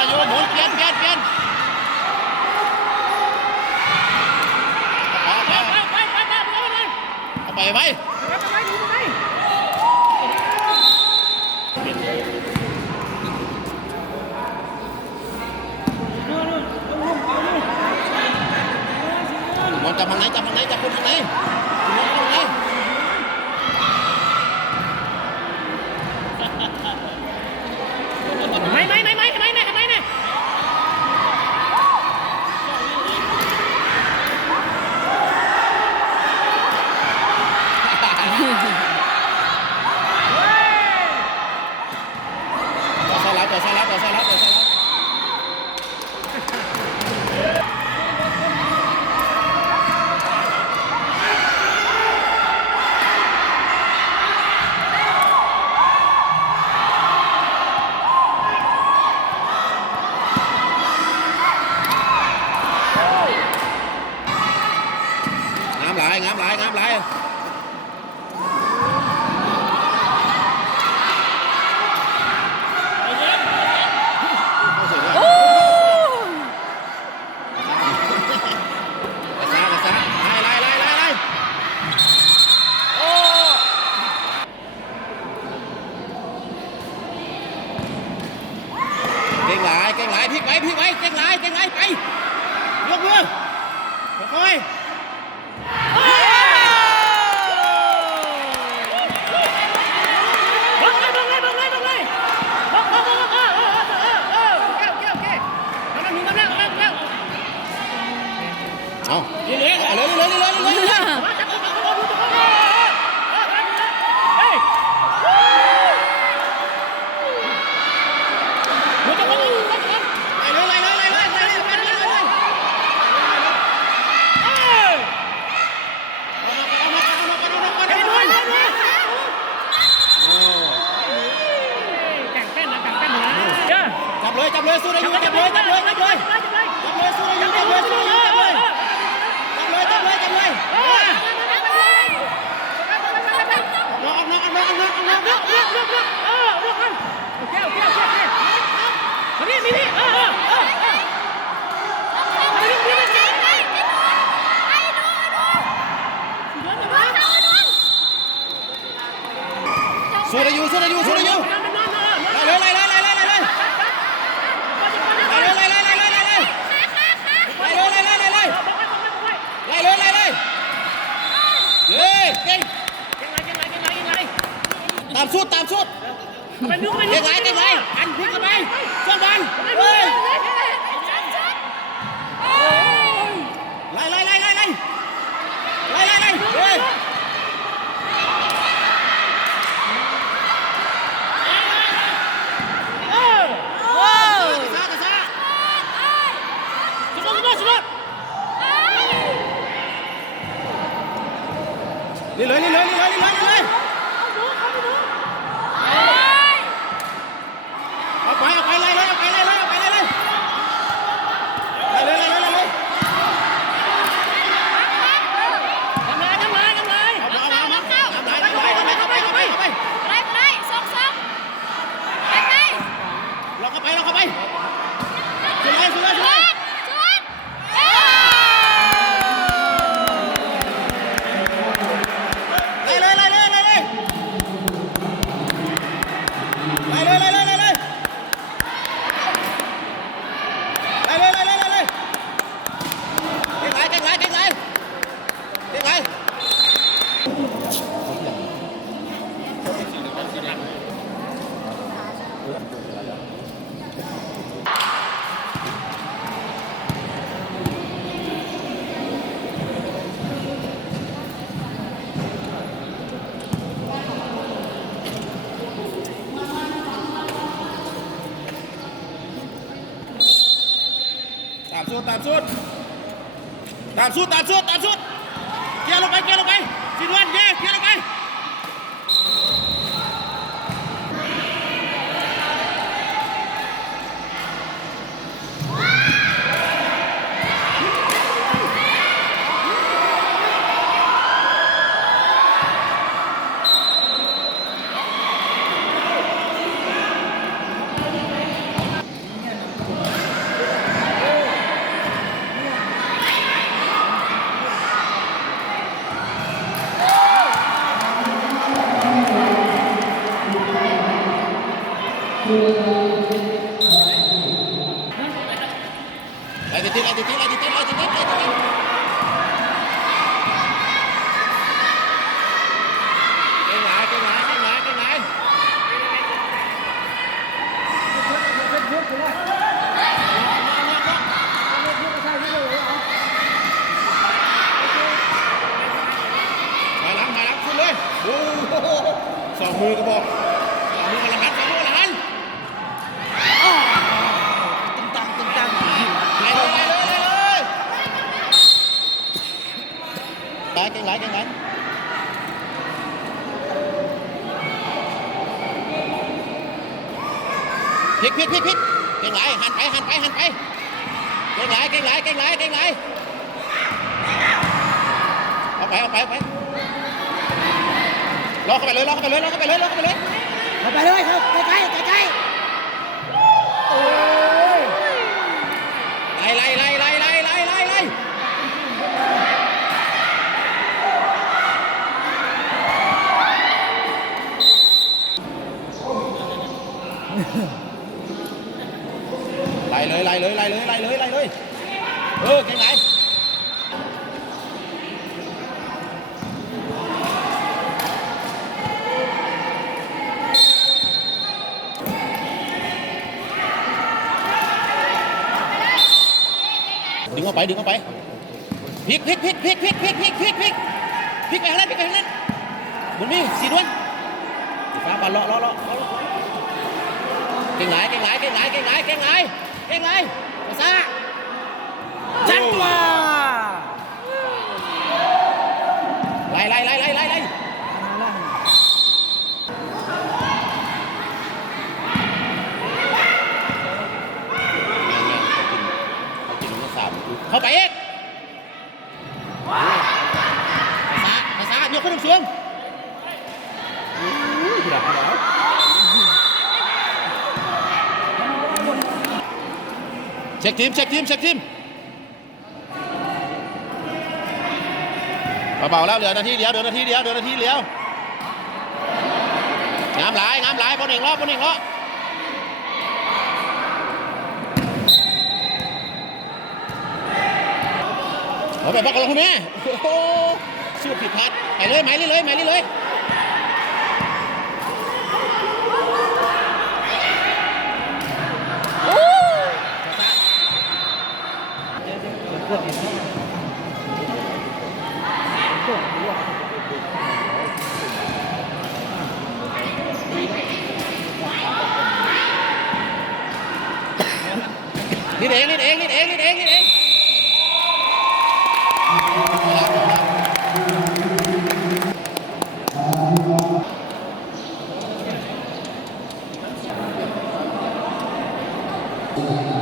อายุหมุนเปลี่ยนเอาไปมองจับทางไหนจับคนทางไหนต่อสลับงามหลายเก่งหลายพลิกไว้เก่งหลายไปยกมือค่อยเอาเลยจับเลยสู้ได้อยู่จับเลยสู้ได้อยู่จับเลยเก่งตามสุดเก่งไรอันพลิกเข้าไปช่วงบอลไล่นี่เลยเอาไปเลยเราเข้าไปสุดเลยตามสุดเกี่ยวลงไปสินวันเกี่ยวลงไป ติดเลยติดเลยติดเลยติดเลยติดเลยเก่งหลายเก่งหลายเก่งหลายเก่งหลายถอยหลังขึ้นเลยโอ้โหสองมือก็บอกสองมือละหันสองมือละหันตึงตังไล่เก่งหลายเก่งหลายพลิกเก่งหลายหันไปเก่งหลายเอาไปล็อกเข้าไปเลย เข้าไปเลยครับใกล้โอ้ยไล่เลยเก่งไหนดึงเข้าไปพลิกไปข้างนั้นบุญมีสีดวนฟ้าบอลเลาะเก่งไหนภาษาจัดว่าไล่เข้าไปเองภาษายกขึ้นสูงเช็คทีมเบาๆแล้วเหลือนาทีเดียวงามหลายบอลเองล้อเอาแบบบอกกันลงคุณแม่โอ้สู้ผิดพลาดไปเลยไหมเลยนี่เอง